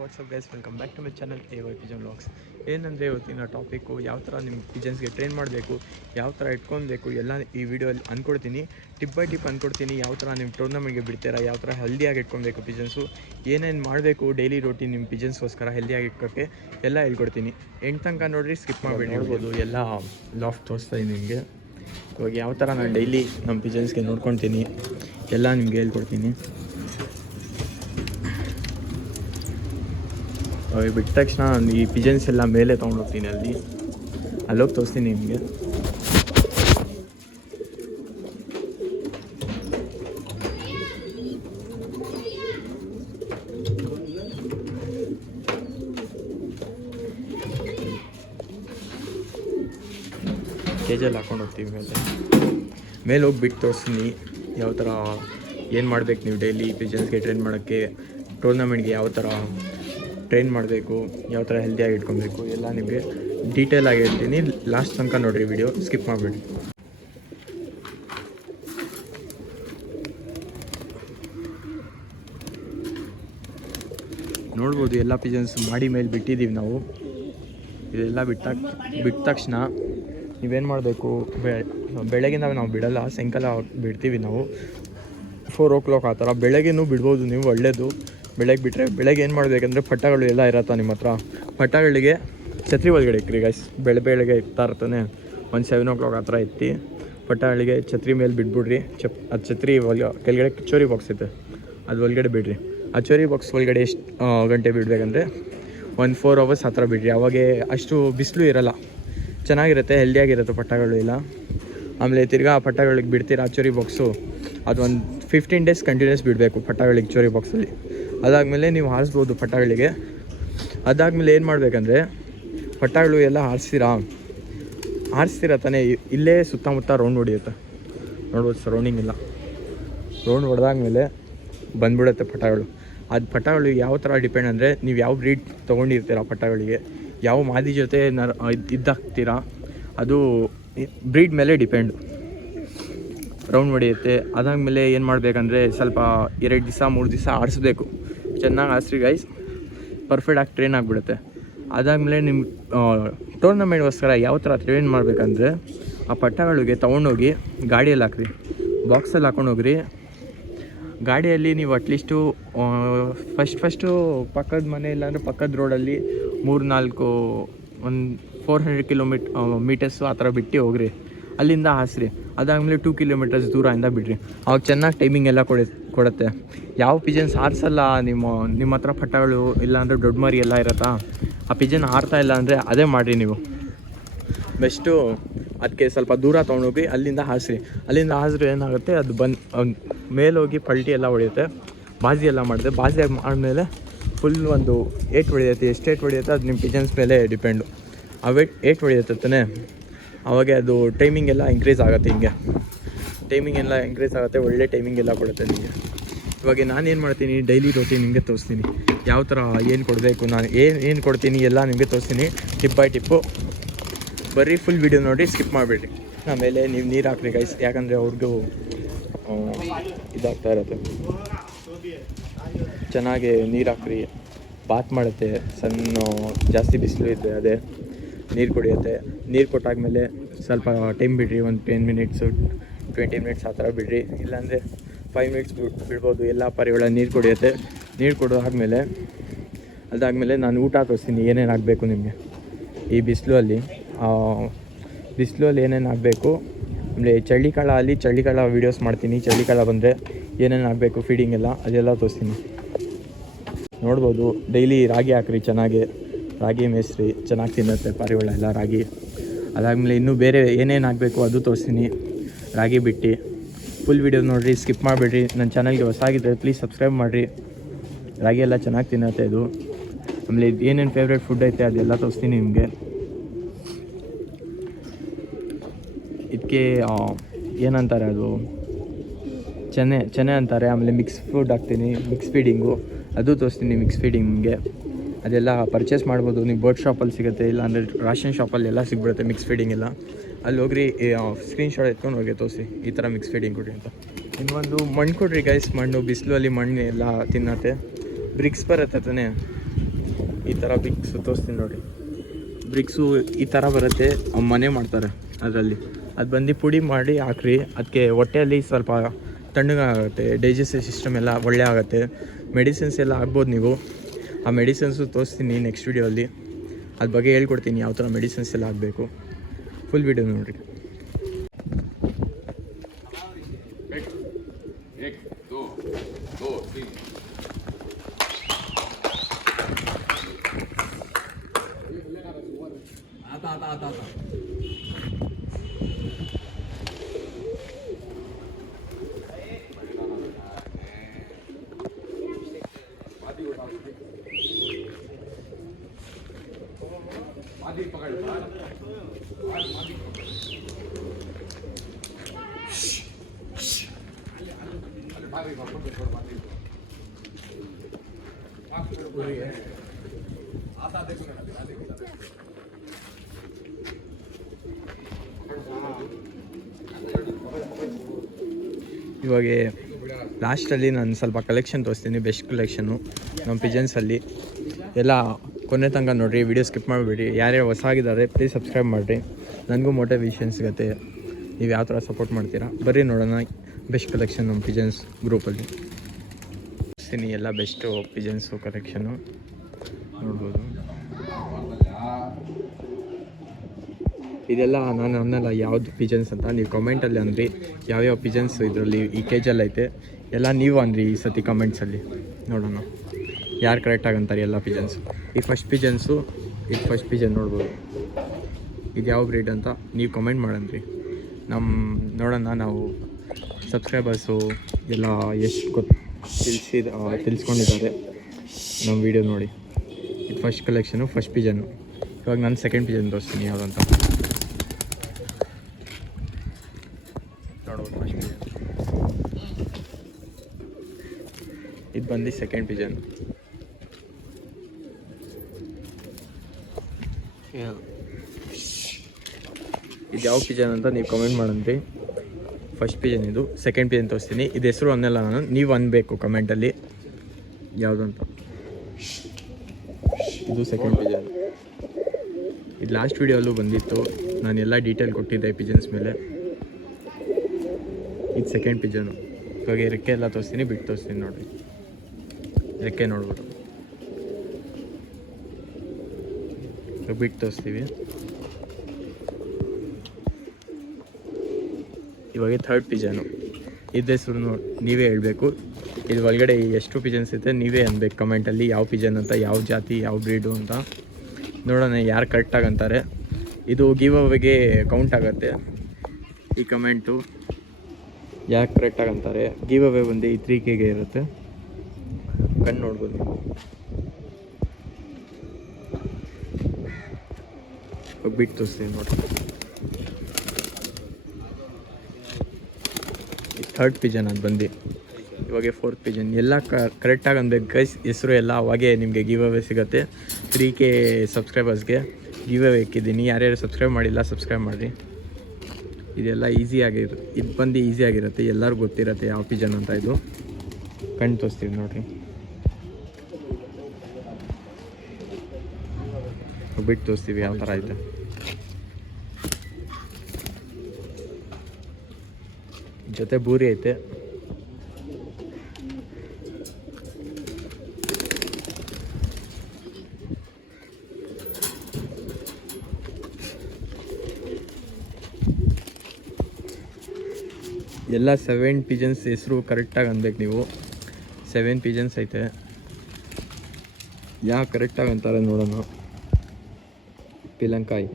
WhatsApp guys, welcome back to my channel AY pigeon vlogs. ಏನಂದರೆ ಇವತ್ತಿನ topic ಯಾವ ಥರ ನಿಮ್ಮ ಪಿಜನ್ಸ್ಗೆ ಟ್ರೈನ್ ಮಾಡಬೇಕು, ಯಾವ ಥರ ಇಟ್ಕೊಬೇಕು ಎಲ್ಲ ಈ ವಿಡಿಯೋಲ್ಲಿ ಅಂದ್ಕೊಡ್ತೀನಿ. ಟಿಪ್ ಬೈ ಟಿಪ್ ಅಂದ್ಕೊಡ್ತೀನಿ. ಯಾವ ಥರ ನಿಮ್ಮ ಟೂರ್ನಮೆಂಟ್ಗೆ ಬಿಡ್ತೀರಾ, ಯಾವ ಥರ ಹೆಲ್ದಿಯಾಗಿ ಇಟ್ಕೊಬೇಕು ಪಿಜನ್ಸು, ಏನೇನು ಮಾಡಬೇಕು ಡೈಲಿ ರೋಟೀನ್ ನಿಮ್ಮ ಪಿಜನ್ಸ್ಗೋಸ್ಕರ ಹೆಲ್ದಿಯಾಗಿ ಇಟ್ಕೋಕ್ಕೆ ಎಲ್ಲ ಹೇಳ್ಕೊಡ್ತೀನಿ. ಎಂಟು ತನಕ ನೋಡಿರಿ, ಸ್ಕಿಪ್ ಮಾಡಿಬಿಡಿ. ನೋಡ್ಬೋದು ಎಲ್ಲ ಲಾಫ್ಟ್ ತೋರಿಸ್ತಾ ಇದ್ದೀನಿ ನಿಮಗೆ. ಇವಾಗ ಯಾವ ಥರ ನಾನು ಡೈಲಿ ನಮ್ಮ ಪಿಜನ್ಸ್ಗೆ ನೋಡ್ಕೊತೀನಿ ಎಲ್ಲ ನಿಮಗೆ ಹೇಳ್ಕೊಡ್ತೀನಿ. ಬಿಟ್ಟ ತಕ್ಷಣ ಈ ಪಿಜನ್ಸ್ ಎಲ್ಲ ಮೇಲೆ ತೊಗೊಂಡೋಗ್ತೀನಿ, ಅಲ್ಲೋಗಿ ತೋರಿಸ್ತೀನಿ ನಿಮಗೆ. ಕೇಜಲ್ಲಿ ಹಾಕೊಂಡು ಹೋಗ್ತೀವಿ ಮೇಲೆ ಹೋಗಿ ಬಿಟ್ಟು ತೋರಿಸ್ತೀನಿ ಯಾವ ಥರ ಏನು ಮಾಡಬೇಕು ನೀವು ಡೈಲಿ ಪಿಜನ್ಸ್ಗೆ ಟ್ರೈನ್ ಮಾಡೋಕ್ಕೆ, ಟೂರ್ನಮೆಂಟ್ಗೆ ಯಾವ ಥರ ಟ್ರೈನ್ ಮಾಡಬೇಕು, ಯಾವ ಥರ ಹೆಲ್ದಿಯಾಗಿ ಇಟ್ಕೊಬೇಕು ಎಲ್ಲ ನಿಮಗೆ ಡೀಟೇಲಾಗಿ ಹೇಳ್ತೀನಿ. ಲಾಸ್ಟ್ ತನಕ ನೋಡಿರಿ ವಿಡಿಯೋ, ಸ್ಕಿಪ್ ಮಾಡಿಬಿಡಿ. ನೋಡ್ಬೋದು ಎಲ್ಲ ಪಿಜನ್ಸ್ ಮಾಡಿ ಮೇಲೆ ಬಿಟ್ಟಿದ್ದೀವಿ ನಾವು. ಇದೆಲ್ಲ ಬಿಟ್ಟ ತಕ್ಷಣ ನೀವೇನು ಮಾಡಬೇಕು, ಬೆಳಗಿನ ನಾವು ಬಿಡಲ್ಲ, ಸಾಯಂಕಾಲ ಬಿಡ್ತೀವಿ ನಾವು 4 o'clock ಆ ಥರ. ಬೆಳಗ್ಗೆನೂ ಬಿಡ್ಬೋದು ನೀವು, ಒಳ್ಳೆಯದು. ಬೆಳಗ್ಗೆ ಬಿಟ್ಟರೆ ಬೆಳಗ್ಗೆ ಏನು ಮಾಡಬೇಕಂದ್ರೆ ಪಟ್ಟಗಳು ಎಲ್ಲ ಇರತ್ತಾ ನಿಮ್ಮ ಹತ್ರ, ಪಟ್ಟಗಳಿಗೆ ಛತ್ರಿ ಒಳಗಡೆ ಇಕ್ರಿ ಗೈಸ್. ಬೆಳಗ್ಗೆ ಇರ್ತಾ ಇರ್ತಾನೆ, ಒಂದು 7 o'clock ಆ ಥರ ಎತ್ತಿ ಪಟ್ಟಗಳಿಗೆ ಛತ್ರಿ ಮೇಲೆ ಬಿಟ್ಬಿಡ್ರಿ. ಅದು ಛತ್ರಿ ಕೆಳಗಡೆ ಚೋರಿ ಬಾಕ್ಸ್ ಐತೆ, ಅದು ಒಳಗಡೆ ಬಿಡ್ರಿ. ಆ ಚೋರಿ ಬಾಕ್ಸ್ ಒಳಗಡೆ ಎಷ್ಟು ಗಂಟೆ ಬಿಡಬೇಕಂದ್ರೆ ಒಂದು 4 hours ಆ ಥರ ಬಿಡ್ರಿ. ಅವಾಗೆ ಅಷ್ಟು ಬಿಸಿಲು ಇರೋಲ್ಲ, ಚೆನ್ನಾಗಿರುತ್ತೆ, ಹೆಲ್ದಿಯಾಗಿರುತ್ತೆ ಪಟ್ಟಗಳು ಎಲ್ಲ. ಆಮೇಲೆ ತಿರ್ಗಾ ಆ ಪಟ್ಟಗಳಿಗೆ ಬಿಡ್ತೀರ ಆ ಚೋರಿ ಬಾಕ್ಸು, ಅದು ಒಂದು 15 days ಕಂಟಿನ್ಯೂಸ್ ಬಿಡಬೇಕು ಪಟ್ಟಗಳಿಗೆ ಚೋರಿ ಬಾಕ್ಸಲ್ಲಿ. ಅದಾದಮೇಲೆ ನೀವು ಹಾರಿಸ್ಬೋದು ಪಟ್ಟಗಳಿಗೆ. ಅದಾದಮೇಲೆ ಏನು ಮಾಡಬೇಕಂದ್ರೆ ಪಟ್ಟಗಳು ಎಲ್ಲ ಹಾರಿಸ್ತೀರ ತಾನೇ, ಇಲ್ಲೇ ಸುತ್ತಮುತ್ತ ರೌಂಡ್ ಹೊಡಿಯುತ್ತೆ. ನೋಡ್ಬೋದು ಸರೌಂಡಿಂಗ್ ಎಲ್ಲ ರೌಂಡ್ ಹೊಡೆದಾದ್ಮೇಲೆ ಬಂದ್ಬಿಡುತ್ತೆ ಪಟ್ಟಗಳು. ಅದು ಪಟ್ಟಗಳು ಯಾವ ಥರ ಡಿಪೆಂಡ್ ಅಂದರೆ ನೀವು ಯಾವ ಬ್ರೀಡ್ ತೊಗೊಂಡಿರ್ತೀರ, ಪಟ್ಟಗಳಿಗೆ ಯಾವ ಮಾದಿ ಜೊತೆ ಇದ್ದಾಗ್ತೀರಾ, ಅದು ಬ್ರೀಡ್ ಮೇಲೆ ಡಿಪೆಂಡು. ರೌಂಡ್ ಹೊಡೆಯುತ್ತೆ. ಅದಾದಮೇಲೆ ಏನು ಮಾಡಬೇಕಂದ್ರೆ ಸ್ವಲ್ಪ 2 ದಿವಸ 3 ದಿವಸ ಆಡಿಸ್ಬೇಕು. ಚೆನ್ನಾಗಿ ಆಡಿಸ್ರಿ ಗೈಸ್, ಪರ್ಫೆಕ್ಟಾಗಿ ಟ್ರೈನ್ ಆಗಿಬಿಡುತ್ತೆ. ಅದಾದಮೇಲೆ ನಿಮ್ಮ ಟೂರ್ನಮೆಂಟ್ಗೋಸ್ಕರ ಯಾವ ಥರ ಟ್ರೈನ್ ಮಾಡಬೇಕಂದ್ರೆ ಆ ಪಟ್ಟಗಳಿಗೆ ತೊಗೊಂಡೋಗಿ ಗಾಡಿಯಲ್ಲಿ ಹಾಕ್ರಿ, ಬಾಕ್ಸಲ್ಲಿ ಹಾಕೊಂಡು ಹೋಗ್ರಿ. ಗಾಡಿಯಲ್ಲಿ ನೀವು ಅಟ್ಲೀಸ್ಟು ಫಸ್ಟು ಪಕ್ಕದ ಮನೆ ಇಲ್ಲಾಂದರೆ ಪಕ್ಕದ ರೋಡಲ್ಲಿ 3-4 ಒಂದು 400 ಮೀಟರ್ಸು ಆ ಥರ ಬಿಟ್ಟು ಹೋಗ್ರಿ, ಅಲ್ಲಿಂದ ಹಾಸ್ರಿ. ಅದಾದಮೇಲೆ 2 kilometers ದೂರದಿಂದ ಬಿಡ್ರಿ. ಅವಾಗ ಚೆನ್ನಾಗಿ ಟೈಮಿಂಗ್ ಎಲ್ಲ ಕೊಡುತ್ತೆ. ಯಾವ ಪಿಜನ್ಸ್ ಹಾರಿಸಲ್ಲ ನಿಮ್ಮ ಹತ್ರ ಪಟ್ಟಗಳು ಇಲ್ಲಾಂದರೆ ದೊಡ್ಡ ಮರಿ ಎಲ್ಲ ಇರತ್ತಾ, ಆ ಪಿಜನ್ ಹಾರ್ತಾ ಇಲ್ಲ ಅಂದರೆ ಅದೇ ಮಾಡಿರಿ ನೀವು ಬೆಸ್ಟು. ಅದಕ್ಕೆ ಸ್ವಲ್ಪ ದೂರ ತೊಗೊಂಡೋಗಿ ಅಲ್ಲಿಂದ ಹಾರಿಸ್ರಿ. ಅಲ್ಲಿಂದ ಹಾರಿಸ್ರೆ ಏನಾಗುತ್ತೆ, ಅದು ಮೇಲೋಗಿ ಪಲ್ಟಿ ಎಲ್ಲ ಹೊಡೆಯುತ್ತೆ, ಬಾಜಿ ಎಲ್ಲ ಮಾಡಿದೆ. ಬಾಜಿ ಆದಮೇಲೆ ಫುಲ್ ಒಂದು 8 ಹೊಡೆಯುತ್ತೆ. ಎಷ್ಟು 8 ಹೊಡೆಯುತ್ತೆ ಅದು ನಿಮ್ಮ ಪಿಜನ್ಸ್ ಮೇಲೆ ಡಿಪೆಂಡು. ಆ 8 ಹೊಡೆಯುತ್ತೆ ತಾನೇ, ಅವಾಗ ಅದು ಟೈಮಿಂಗ್ ಎಲ್ಲ ಇಂಕ್ರೀಸ್ ಆಗುತ್ತೆ. ಹಿಂಗೆ ಟೈಮಿಂಗ್ ಎಲ್ಲ ಇಂಕ್ರೀಸ್ ಆಗುತ್ತೆ, ಒಳ್ಳೆ ಟೈಮಿಂಗ್ ಎಲ್ಲ ಕೊಡುತ್ತೆ ನಿಮಗೆ. ಇವಾಗ ನಾನೇನು ಮಾಡ್ತೀನಿ ಡೈಲಿ ರೋಟೀನ್ ನಿಮಗೆ ತೋರಿಸ್ತೀನಿ, ಯಾವ ಥರ ಏನು ಕೊಡಬೇಕು, ನಾನು ಏನು ಕೊಡ್ತೀನಿ ಎಲ್ಲ ನಿಮಗೆ ತೋರಿಸ್ತೀನಿ ಟಿಪ್ ಬೈ ಟಿಪ್ಪು. ಬರ್ರಿ ಫುಲ್ ವೀಡಿಯೋ ನೋಡಿ, ಸ್ಕಿಪ್ ಮಾಡಿಬಿಡ್ರಿ. ಆಮೇಲೆ ನೀವು ನೀರು ಹಾಕ್ರಿ ಗೈಸ್, ಯಾಕಂದರೆ ಅವ್ರಿಗೂ ಇದಾಗ್ತಾ ಇರುತ್ತೆ. ಚೆನ್ನಾಗಿ ನೀರು ಹಾಕ್ರಿ, ಬಾತ್ ಮಾಡುತ್ತೆ. ಜಾಸ್ತಿ ಬಿಸಿಲು ಇದೆ, ಅದೇ ನೀರು ಕುಡಿಯುತ್ತೆ. ನೀರು ಕೊಟ್ಟಾದ್ಮೇಲೆ ಸ್ವಲ್ಪ ಟೈಮ್ ಬಿಡ್ರಿ, ಒಂದು 10 minutes 20 minutes ಆ ಥರ ಬಿಡ್ರಿ, ಇಲ್ಲಾಂದರೆ 5 minutes ಬಿಡ್ಬೋದು. ಎಲ್ಲ ಪರಿಗಳ ನೀರು ಕುಡಿಯುತ್ತೆ. ನೀರು ಕುಡಿದಾದ್ಮೇಲೆ ನಾನು ಊಟ ತೋರಿಸ್ತೀನಿ ಏನೇನು ಆಗಬೇಕು ನಿಮಗೆ ಈ ಬಿಸಿಲಲ್ಲಿ ಏನೇನು ಆಗಬೇಕು. ಆಮೇಲೆ ಚಳಿಗಾಲ ವೀಡಿಯೋಸ್ ಮಾಡ್ತೀನಿ. ಚಳಿಗಾಲ ಬಂದರೆ ಏನೇನು ಆಗಬೇಕು ಫೀಡಿಂಗ್ ಎಲ್ಲ ಅದೆಲ್ಲ ತೋರಿಸ್ತೀನಿ. ನೋಡ್ಬೋದು ಡೈಲಿ ರಾಗಿ ಹಾಕ್ರಿ, ಚೆನ್ನಾಗಿ ರಾಗಿ ಮೇಯಿಸ್ರಿ, ಚೆನ್ನಾಗಿ ತಿನ್ನುತ್ತೆ ಪಾರಿವಾಳ ಎಲ್ಲ ರಾಗಿ. ಅದಾದಮೇಲೆ ಇನ್ನೂ ಬೇರೆ ಏನೇನು ಆಗಬೇಕು ಅದು ತೋರಿಸ್ತೀನಿ ರಾಗಿ ಬಿಟ್ಟು. ಫುಲ್ ವೀಡಿಯೋ ನೋಡಿರಿ, ಸ್ಕಿಪ್ ಮಾಡಿಬಿಡ್ರಿ. ನನ್ನ ಚಾನಲ್ಗೆ ಹೊಸಾಗಿದ್ದರೆ ಪ್ಲೀಸ್ ಸಬ್ಸ್ಕ್ರೈಬ್ ಮಾಡಿರಿ. ರಾಗಿ ಎಲ್ಲ ಚೆನ್ನಾಗಿ ತಿನ್ನುತ್ತೆ ಇದು. ಆಮೇಲೆ ಏನೇನು ಫೇವ್ರೇಟ್ ಫುಡ್ ಐತೆ ಅದೆಲ್ಲ ತೋರಿಸ್ತೀನಿ ನಿಮಗೆ. ಇದಕ್ಕೆ ಏನಂತಾರೆ, ಅದು ಚೆನೆ ಅಂತಾರೆ. ಆಮೇಲೆ ಮಿಕ್ಸ್ ಫುಡ್ ಹಾಕ್ತೀನಿ, ಮಿಕ್ಸ್ ಫೀಡಿಂಗು ಅದು ತೋರಿಸ್ತೀನಿ. ಮಿಕ್ಸ್ ಫೀಡಿಂಗ್ ನಿಮಗೆ ಅದೆಲ್ಲ ಪರ್ಚೇಸ್ ಮಾಡ್ಬೋದು ನೀವು, ಬರ್ಡ್ ಶಾಪಲ್ಲಿ ಸಿಗುತ್ತೆ, ಇಲ್ಲಾಂದರೆ ರಾಷನ್ ಶಾಪಲ್ಲಿ ಎಲ್ಲ ಸಿಗ್ಬಿಡುತ್ತೆ ಮಿಕ್ಸ್ ಫೀಡಿಂಗ್ ಎಲ್ಲ. ಅಲ್ಲಿ ಹೋಗ್ರಿ, ಸ್ಕ್ರೀನ್ಶಾಟ್ ಎತ್ಕೊಂಡು ಹೋಗಿ ತೋರಿಸಿ ಈ ಥರ ಮಿಕ್ಸ್ ಫೀಡಿಂಗ್ ಕೊಡಿ ಅಂತ. ಇನ್ನೊಂದು ಮಣ್ಣು ಕೊಡ್ರಿ ಗೈಸ್. ಮಣ್ಣು ಬಿಸಿಲಲ್ಲಿ ಮಣ್ಣು ಎಲ್ಲ ತಿನ್ನತ್ತೆ. ಬ್ರಿಕ್ಸ್ ಬರುತ್ತೆ ತಾನೇ, ಈ ಥರ ಬ್ರಿಕ್ಸು ತೋರಿಸ್ತೀನಿ ನೋಡಿ. ಬ್ರಿಕ್ಸು ಈ ಥರ ಬರುತ್ತೆ, ಮನೆ ಮಾಡ್ತಾರೆ ಅದರಲ್ಲಿ. ಅದು ಬಂದು ಪುಡಿ ಮಾಡಿ ಹಾಕ್ರಿ. ಅದಕ್ಕೆ ಹೊಟ್ಟೆಯಲ್ಲಿ ಸ್ವಲ್ಪ ತಣ್ಣಗಾಗುತ್ತೆ, ಡೈಜೆಸ್ಟಿವ್ ಸಿಸ್ಟಮ್ ಎಲ್ಲ ಒಳ್ಳೆ ಆಗುತ್ತೆ. ಮೆಡಿಸಿನ್ಸ್ ಎಲ್ಲ ಆಗ್ಬೋದು ನೀವು. ಆ ಮೆಡಿಸಿನ್ಸು ತೋರಿಸ್ತೀನಿ ನೆಕ್ಸ್ಟ್ ವೀಡಿಯೋಲ್ಲಿ. ಅದ್ರ ಬಗ್ಗೆ ಹೇಳ್ಕೊಡ್ತೀನಿ ಯಾವ ಥರ ಮೆಡಿಸಿನ್ಸ್ ಎಲ್ಲ ಆಗಬೇಕು. ಫುಲ್ ವೀಡಿಯೋ ನೋಡಿರಿ. ಇವಾಗ ಲಾಸ್ಟಲ್ಲಿ ನಾನು ಸ್ವಲ್ಪ ಕಲೆಕ್ಷನ್ ತೋರಿಸ್ತೀನಿ, ಬೆಸ್ಟ್ ಕಲೆಕ್ಷನ್ನು ನಮ್ಮ ಪಿಜನ್ಸಲ್ಲಿ ಎಲ್ಲ. ಕೊನೆ ತನಕ ನೋಡಿರಿ, ವಿಡಿಯೋ ಸ್ಕಿಪ್ ಮಾಡಿಬಿಡಿ. ಯಾರ್ಯಾರು ಹೊಸಾಗಿದ್ದಾರೆ ಪ್ಲೀಸ್ ಸಬ್ಸ್ಕ್ರೈಬ್ ಮಾಡಿರಿ, ನನಗೂ ಮೋಟಿವೇಶನ್ ಸಿಗುತ್ತೆ. ನೀವು ಯಾವ ಥರ ಸಪೋರ್ಟ್ ಮಾಡ್ತೀರಾ ಬರ್ರಿ ನೋಡೋಣ. ಬೆಸ್ಟ್ ಕಲೆಕ್ಷನ್ ನಮ್ಮ ಪಿಜನ್ಸ್ ಗ್ರೂಪಲ್ಲಿ ತೋರಿಸ್ತೀನಿ. ಎಲ್ಲ ಬೆಸ್ಟು ಪಿಜನ್ಸು ಕಲೆಕ್ಷನ್ನು ನೋಡ್ಬೋದು. ಇದೆಲ್ಲ ನಾನು ಅನ್ನಲ್ಲ ಯಾವ್ದು ಪಿಜನ್ಸ್ ಅಂತ. ನೀವು ಕಮೆಂಟಲ್ಲಿ ಅಂದ್ರಿ ಯಾವ್ಯಾವ ಪಿಜನ್ಸ್ ಇದರಲ್ಲಿ ಈ ಕೇಜಲ್ಲಿ ಐತೆ ಎಲ್ಲ ನೀವು ಅಂದ್ರಿ ಈ ಸತಿ ಕಮೆಂಟ್ಸಲ್ಲಿ. ನೋಡೋಣ ಯಾರು ಕರೆಕ್ಟಾಗಿ ಅಂತಾರೆ ಎಲ್ಲ ಪಿಜನ್ಸು. ಈ ಫಸ್ಟ್ ಪಿಜನ್ಸು, ಇದು ಫಸ್ಟ್ ಪಿಜನ್ ನೋಡ್ಬೋದು. ಇದು ಯಾವ ಬ್ರೀಡ್ ಅಂತ ನೀವು ಕಮೆಂಟ್ ಮಾಡಂದ್ರಿ. ನೋಡೋಣ ನಾವು ಸಬ್ಸ್ಕ್ರೈಬರ್ಸು ಎಲ್ಲ ಎಷ್ಟು ತಿಳಿಸ್ಕೊಂಡಿದ್ದಾರೆ ನಮ್ಮ ವೀಡಿಯೋ ನೋಡಿ. ಇದು ಫಸ್ಟ್ ಕಲೆಕ್ಷನು, ಫಸ್ಟ್ ಪಿಜನ್ನು. ಇವಾಗ ನಾನು ಸೆಕೆಂಡ್ ಪಿಜನ್ ತೋರಿಸ್ತೀನಿ ಯಾವುದಂತ ನೋಡ್ಬೋದು. ಫಸ್ಟ್ ಪಿಜನ್ ಇದು ಬಂದು ಸೆಕೆಂಡ್ ಪಿಜನ್. ಇದು ಯಾವ ಪಿಜನ್ ಅಂತ ನೀವು ಕಮೆಂಟ್ ಮಾಡಂದ್ರಿ. ಫಸ್ಟ್ ಪಿಜನ್ ಇದು. ಸೆಕೆಂಡ್ ಪಿಜನ್ ತೋರಿಸ್ತೀನಿ. ಇದು ಹೆಸರು ಅನ್ನಲ್ಲ ನಾನು, ನೀವು ಅನ್ಬೇಕು ಕಮೆಂಟಲ್ಲಿ ಯಾವುದು ಅಂತ. ಇದು ಸೆಕೆಂಡ್ ಪಿಜನ್. ಇದು ಲಾಸ್ಟ್ ವೀಡಿಯೋಲ್ಲೂ ಬಂದಿತ್ತು, ನಾನು ಎಲ್ಲ ಡೀಟೇಲ್ ಕೊಟ್ಟಿದ್ದೆ ಪಿಜನ್ಸ್ ಮೇಲೆ. ಇದು ಸೆಕೆಂಡ್ ಪಿಜನು. ಇವಾಗ ರೆಕ್ಕೆ ಎಲ್ಲ ತೋರಿಸ್ತೀನಿ, ಬಿಟ್ಟು ತೋರಿಸ್ತೀನಿ ನೋಡಿರಿ. ರೆಕ್ಕೆ ನೋಡ್ಬಿಟ್ಟು ಬಿಟ್ಟು ತೋರಿಸ್ತೀವಿ. ಇವಾಗ ಥರ್ಡ್ ಪಿಜನು. ಇದು ಹೆಸರು ನೀವೇ ಹೇಳಬೇಕು. ಇದು ಒಳಗಡೆ ಎಷ್ಟು ಪಿಜನ್ಸ್ ಇದೆ ನೀವೇ ಅನ್ಬೇಕು ಕಮೆಂಟಲ್ಲಿ ಯಾವ ಪಿಜನ್ ಅಂತ, ಯಾವ ಜಾತಿ, ಯಾವ ಬ್ರೀಡು ಅಂತ. ನೋಡೋಣ ಯಾರು ಕರೆಕ್ಟಾಗಿ ಅಂತಾರೆ. ಇದು ಗಿವ್ ಅವೇಗೆ ಕೌಂಟ್ ಆಗುತ್ತೆ ಈ ಕಮೆಂಟು. ಯಾರು ಕರೆಕ್ಟಾಗಿ ಅಂತಾರೆ ಗಿವ್ ಅವೇ ಬಂದು ಈ 3Kಗೆ ಇರುತ್ತೆ. ಕಣ್ಣು ನೋಡ್ಬೋದು. ಬಿಟ್ಟು ತೋರಿಸ್ತೀನಿ ನೋಡಿ. ಥರ್ಡ್ ಪಿಜನ್ ಅದು ಬಂದು. ಇವಾಗ ಫೋರ್ತ್ ಪಿಜನ್. ಎಲ್ಲ ಕರೆಕ್ಟಾಗಿ ಅನ್ಬೇಕು ಗೈಸ್ ಹೆಸರು ಎಲ್ಲ. ಅವಾಗೇ ನಿಮಗೆ ಗಿವ್ ಅವೇ ಸಿಗುತ್ತೆ. 3K ಸಬ್ಸ್ಕ್ರೈಬರ್ಸ್ಗೆ give away ಇಕ್ಕಿದ್ದೀನಿ. ಯಾರ್ಯಾರು ಸಬ್ಸ್ಕ್ರೈಬ್ ಮಾಡಿಲ್ಲ ಸಬ್ಸ್ಕ್ರೈಬ್ ಮಾಡಿರಿ. ಇದೆಲ್ಲ ಈಸಿಯಾಗಿರುತ್ತೆ. ಇದು ಬಂದು ಈಸಿಯಾಗಿರುತ್ತೆ, ಎಲ್ಲರಿಗೂ ಗೊತ್ತಿರುತ್ತೆ ಯಾವ ಪಿಜನ್ ಅಂತ. ಇದು ಕಣ್ಣು ತೋರಿಸ್ತೀವಿ ನೋಡಿರಿ. ಬಿಟ್ಟು ತೋರಿಸ್ತೀವಿ ಯಾವ ಥರ ಐತೆ. ಜೊತೆ ಬೂರಿ ಐತೆ. ಎಲ್ಲ 7 ಪಿಜನ್ಸ್ ಹೆಸರು ಕರೆಕ್ಟಾಗಿ ಅನ್ಬೇಕು ನೀವು. 7 ಪಿಜನ್ಸ್ ಐತೆ. ಯಾವ ಕರೆಕ್ಟಾಗಿ ಅಂತಾರೆ ನೋಡೋಣ. ಪಿಲಂಕಾಯಿ,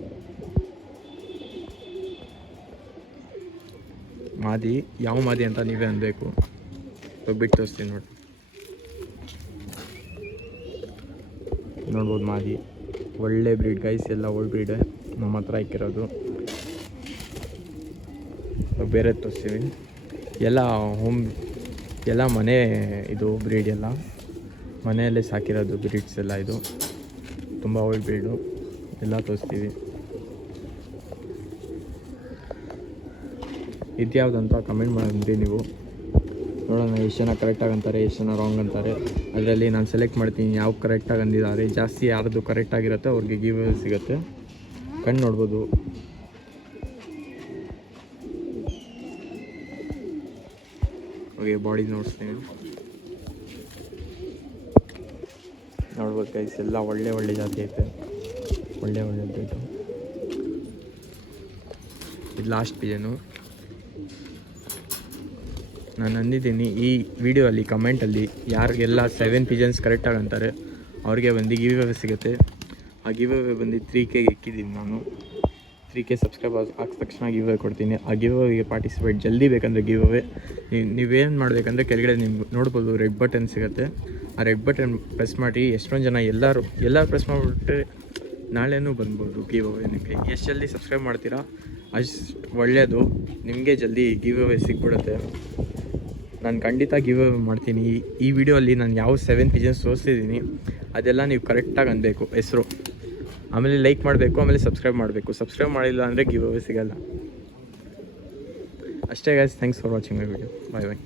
ಮಾದಿ, ಯಾವ ಮಾದಿ ಅಂತ ನೀವೇ ಅನ್ಬೇಕು. ಬಿಟ್ಟು ತೋರಿಸ್ತೀನಿ ನೋಡಿ. ನೋಡ್ಬೋದು ಮಾದಿ ಒಳ್ಳೆ ಬ್ರೀಡ್ ಗೈಸ್. ಎಲ್ಲ ಓಲ್ಡ್ ಬ್ರೀಡ್ ನಮ್ಮ ಹತ್ರ ಇಕ್ಕಿರೋದು. ಬೇರೆ ತೋರಿಸ್ತೀವಿ. ಎಲ್ಲ ಎಲ್ಲ ಮನೆ ಇದು ಬ್ರೀಡ್, ಎಲ್ಲ ಮನೆಯಲ್ಲೇ ಸಾಕಿರೋದು ಬ್ರೀಡ್ಸ್ ಎಲ್ಲ. ಇದು ತುಂಬ ಓಲ್ಡ್ ಬ್ರೀಡು. ಎಲ್ಲ ತೋರಿಸ್ತೀವಿ. ಇದ್ಯಾವುದಂತ ಕಮೆಂಟ್ ಮಾಡಿದ್ರಿ ನೀವು. ನೋಡೋಣ ಎಷ್ಟು ಜನ ಕರೆಕ್ಟಾಗಿ ಅಂತಾರೆ, ಎಷ್ಟು ಜನ ರಾಂಗ್ ಅಂತಾರೆ. ಅದರಲ್ಲಿ ನಾನು ಸೆಲೆಕ್ಟ್ ಮಾಡ್ತೀನಿ ಯಾವ ಕರೆಕ್ಟಾಗಿ ಅಂದಿದ್ದಾರೆ. ಜಾಸ್ತಿ ಯಾರ್ದು ಕರೆಕ್ಟಾಗಿರುತ್ತೆ ಅವ್ರಿಗೆ ಗಿವ್ ಅವೇ ಸಿಗುತ್ತೆ. ಕಣ್ಣು ನೋಡ್ಬೋದು. ಓಕೆ, ಬಾಡಿ ನೋಡಿಸ್ತೀನಿ. ನೋಡ್ಬೋದು ಗೈಸ್, ಎಲ್ಲ ಒಳ್ಳೆ ಜಾತಿ ಐತೆ, ಒಳ್ಳೆ ರೇಟು. ಇದು ಲಾಸ್ಟ್ ಪಿಜನು. ನಾನು ಅಂದಿದ್ದೀನಿ ಈ ವಿಡಿಯೋಲ್ಲಿ ಕಮೆಂಟಲ್ಲಿ ಯಾರಿಗೆಲ್ಲ 7 ಪಿಜನ್ಸ್ ಕರೆಕ್ಟಾಗಿ ಅಂತಾರೆ ಅವ್ರಿಗೆ ಬಂದು ಗಿವ್ ಅವೇ ಸಿಗುತ್ತೆ. ಆ ಗಿವ್ ಅವೇ ಬಂದು 3K ಇಕ್ಕಿದ್ದೀನಿ ನಾನು. 3K ಸಬ್ಸ್ಕ್ರೈಬರ್ಸ್ ಹಾಕಿದ ತಕ್ಷಣ ಗಿವ್ ಅವೇ ಕೊಡ್ತೀನಿ. ಆ ಗಿವ್ ಅವೇಗೆ ಪಾರ್ಟಿಸಿಪೇಟ್ ಜಲ್ದಿ ಬೇಕಂದರೆ ಗಿವ್ ಅವೇ ನೀವೇನು ಮಾಡಬೇಕಂದ್ರೆ ಕೆಳಗಡೆ ನಿಮ್ಗೆ ನೋಡ್ಬೋದು ರೆಡ್ ಬಟನ್ ಸಿಗುತ್ತೆ. ಆ ರೆಡ್ ಬಟನ್ ಪ್ರೆಸ್ ಮಾಡಿ. ಎಷ್ಟೊಂದು ಜನ ಎಲ್ಲರೂ ಪ್ರೆಸ್ ಮಾಡಿಬಿಟ್ರೆ ನಾಳೆನೂ ಬಂದ್ಬೋದು ಗಿವ್ ಅವೇ ನಿಮಗೆ. ಎಷ್ಟು ಜಲ್ದಿ ಸಬ್ಸ್ಕ್ರೈಬ್ ಮಾಡ್ತೀರಾ ಅಷ್ಟು ಒಳ್ಳೆಯದು, ನಿಮಗೆ ಜಲ್ದಿ ಗಿವ್ ಅವೇ ಸಿಕ್ಬಿಡುತ್ತೆ. ನಾನು ಖಂಡಿತ ಗಿವ್ ಅವೇ ಮಾಡ್ತೀನಿ. ಈ ವಿಡಿಯೋಲ್ಲಿ ನಾನು ಯಾವ 7 ಪಿಜನ್ಸ್ ತೋರಿಸ್ತಿದ್ದೀನಿ ಅದೆಲ್ಲ ನೀವು ಕರೆಕ್ಟಾಗಿ ಅನ್ಬೇಕು ಹೆಸರು. ಆಮೇಲೆ ಲೈಕ್ ಮಾಡಬೇಕು, ಆಮೇಲೆ ಸಬ್ಸ್ಕ್ರೈಬ್ ಮಾಡಬೇಕು. ಸಬ್ಸ್ಕ್ರೈಬ್ ಮಾಡಿಲ್ಲ ಅಂದರೆ ಗಿವ್ ಅವೇ ಸಿಗೋಲ್ಲ. ಅಷ್ಟೇ guys, thanks for watching my video. Bye bye.